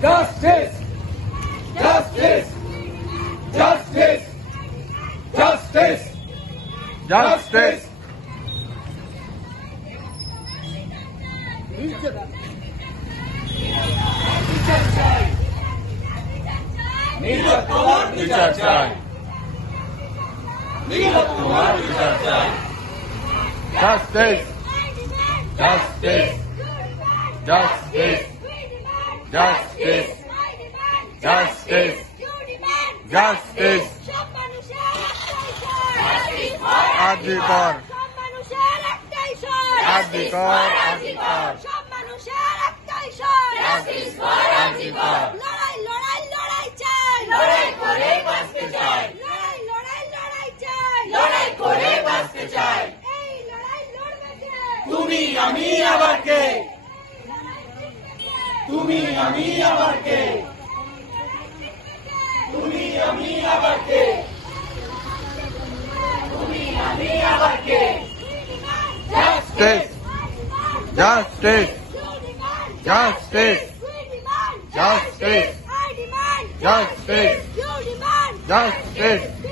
Justice! Justice! Justice! Justice! Justice! বিচার চাই। বিচার চাই। Justice! Justice! Justice! Justice! Justice! Justice! Adhikar! Adhikar! Adhikar! Adhikar! লড়াই করে বাঁচতে চাই। লড়াই করে বাঁচতে চাই। তুমি আমি আবার কে? তুমি আমি আবার কে? তুমি আমি আবার কে? তুমি আমি আবার কে? Justice! Justice! Justice! Justice! Justice! Justice!